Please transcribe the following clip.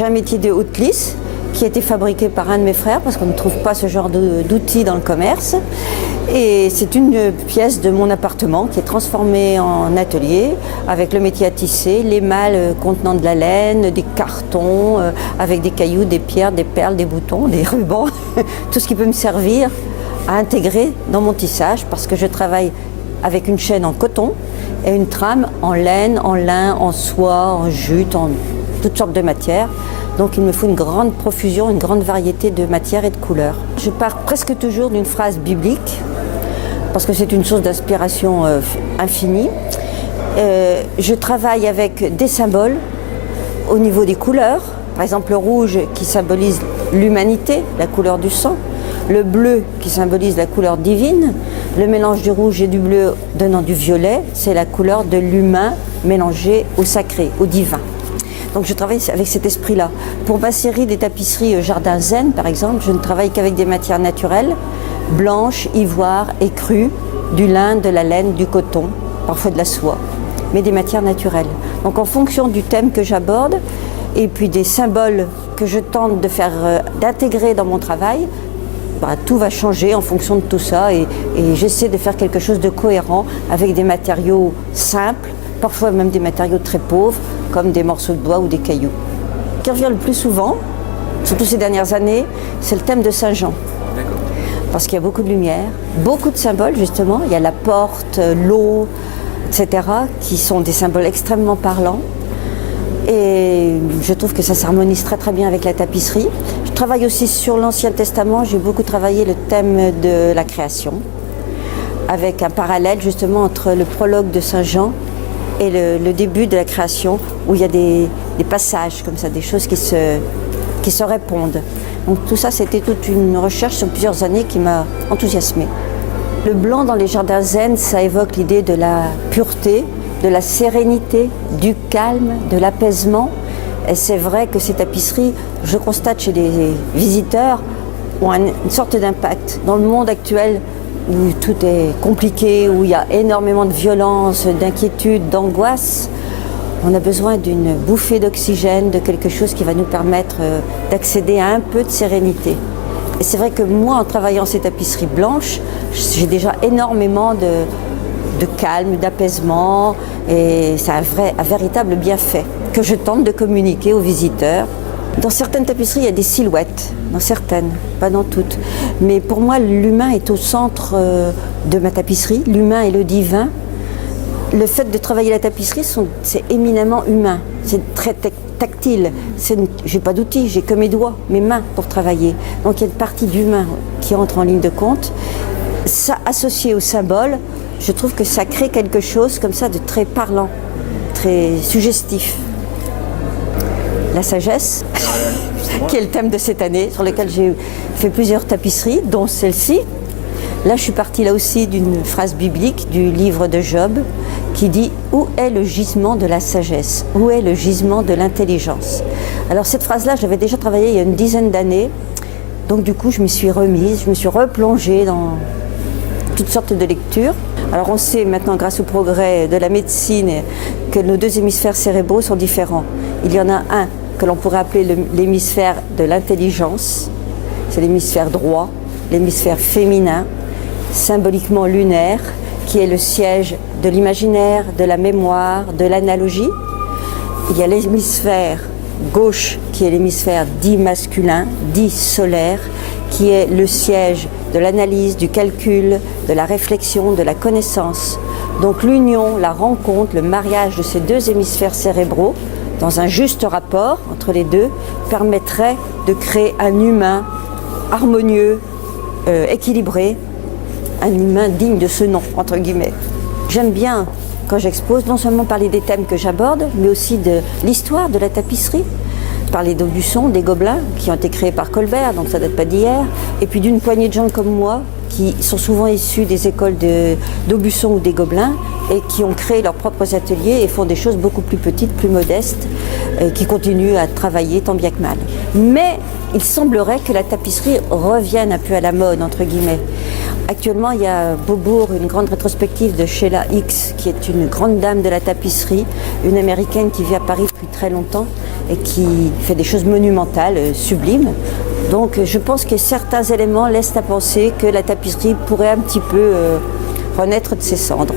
J'ai un métier de haute lisse qui a été fabriqué par un de mes frères parce qu'on ne trouve pas ce genre d'outils dans le commerce. Et c'est une pièce de mon appartement qui est transformée en atelier avec le métier à tisser, les malles contenant de la laine, des cartons avec des cailloux, des pierres, des perles, des boutons, des rubans, tout ce qui peut me servir à intégrer dans mon tissage parce que je travaille avec une chaîne en coton et une trame en laine, en lin, en soie, en jute, en toutes sortes de matières. Donc il me faut une grande profusion, une grande variété de matières et de couleurs. Je pars presque toujours d'une phrase biblique, parce que c'est une source d'inspiration infinie. Je travaille avec des symboles au niveau des couleurs. Par exemple le rouge qui symbolise l'humanité, la couleur du sang. Le bleu qui symbolise la couleur divine. Le mélange du rouge et du bleu donnant du violet, c'est la couleur de l'humain mélangé au sacré, au divin. Donc je travaille avec cet esprit-là. Pour ma série des tapisseries Jardin Zen, par exemple, je ne travaille qu'avec des matières naturelles, blanches, ivoire, écru, du lin, de la laine, du coton, parfois de la soie, mais des matières naturelles. Donc en fonction du thème que j'aborde et puis des symboles que je tente d'intégrer dans mon travail, tout va changer en fonction de tout ça et j'essaie de faire quelque chose de cohérent avec des matériaux simples, parfois même des matériaux très pauvres, comme des morceaux de bois ou des cailloux. Ce qui revient le plus souvent, surtout ces dernières années, c'est le thème de Saint-Jean. Parce qu'il y a beaucoup de lumière, beaucoup de symboles justement. Il y a la porte, l'eau, etc., qui sont des symboles extrêmement parlants. Et je trouve que ça s'harmonise très très bien avec la tapisserie. Je travaille aussi sur l'Ancien Testament, j'ai beaucoup travaillé le thème de la création, avec un parallèle justement entre le prologue de Saint-Jean et le début de la création, où il y a des passages comme ça, des choses qui se répondent. Donc tout ça, c'était toute une recherche sur plusieurs années qui m'a enthousiasmée. Le blanc dans les jardins zen, ça évoque l'idée de la pureté, de la sérénité, du calme, de l'apaisement. Et c'est vrai que ces tapisseries, je constate chez les visiteurs, ont une sorte d'impact. Dans le monde actuel, où tout est compliqué, où il y a énormément de violence, d'inquiétude, d'angoisse, on a besoin d'une bouffée d'oxygène, de quelque chose qui va nous permettre d'accéder à un peu de sérénité. Et c'est vrai que moi, en travaillant ces tapisseries blanches, j'ai déjà énormément de calme, d'apaisement, et c'est un véritable bienfait que je tente de communiquer aux visiteurs. Dans certaines tapisseries, il y a des silhouettes, dans certaines, pas dans toutes. Mais pour moi, l'humain est au centre de ma tapisserie, l'humain et le divin. Le fait de travailler la tapisserie, c'est éminemment humain, c'est très tactile. J'ai pas d'outils, j'ai que mes doigts, mes mains pour travailler. Donc il y a une partie d'humain qui entre en ligne de compte. Ça, associé au symbole, je trouve que ça crée quelque chose comme ça de très parlant, très suggestif. La sagesse, qui est le thème de cette année, sur lequel j'ai fait plusieurs tapisseries, dont celle-ci. Là, je suis partie là aussi d'une phrase biblique du livre de Job, qui dit « Où est le gisement de la sagesse? Où est le gisement de l'intelligence ?» Alors cette phrase-là, je l'avais déjà travaillée il y a une dizaine d'années, donc du coup, je m'y suis remise, je me suis replongée dans toutes sortes de lectures. Alors on sait maintenant, grâce au progrès de la médecine, que nos deux hémisphères cérébraux sont différents. Il y en a un que l'on pourrait appeler l'hémisphère de l'intelligence, c'est l'hémisphère droit, l'hémisphère féminin, symboliquement lunaire, qui est le siège de l'imaginaire, de la mémoire, de l'analogie. Il y a l'hémisphère gauche, qui est l'hémisphère dit masculin, dit solaire, qui est le siège de l'analyse, du calcul, de la réflexion, de la connaissance. Donc l'union, la rencontre, le mariage de ces deux hémisphères cérébraux, dans un juste rapport entre les deux, permettrait de créer un humain harmonieux, équilibré, un humain digne de ce nom, entre guillemets. J'aime bien, quand j'expose, non seulement parler des thèmes que j'aborde, mais aussi de l'histoire de la tapisserie, parler d'Aubusson, des Gobelins, qui ont été créés par Colbert, donc ça date pas d'hier, et puis d'une poignée de gens comme moi, qui sont souvent issus des écoles d'Aubusson ou des Gobelins, et qui ont créé leurs propres ateliers et font des choses beaucoup plus petites, plus modestes, qui continuent à travailler tant bien que mal. Mais il semblerait que la tapisserie revienne un peu à la mode, entre guillemets. Actuellement, il y a à Beaubourg une grande rétrospective de Sheila Hicks, qui est une grande dame de la tapisserie, une américaine qui vit à Paris depuis très longtemps et qui fait des choses monumentales, sublimes. Donc je pense que certains éléments laissent à penser que la tapisserie pourrait un petit peu renaître de ses cendres.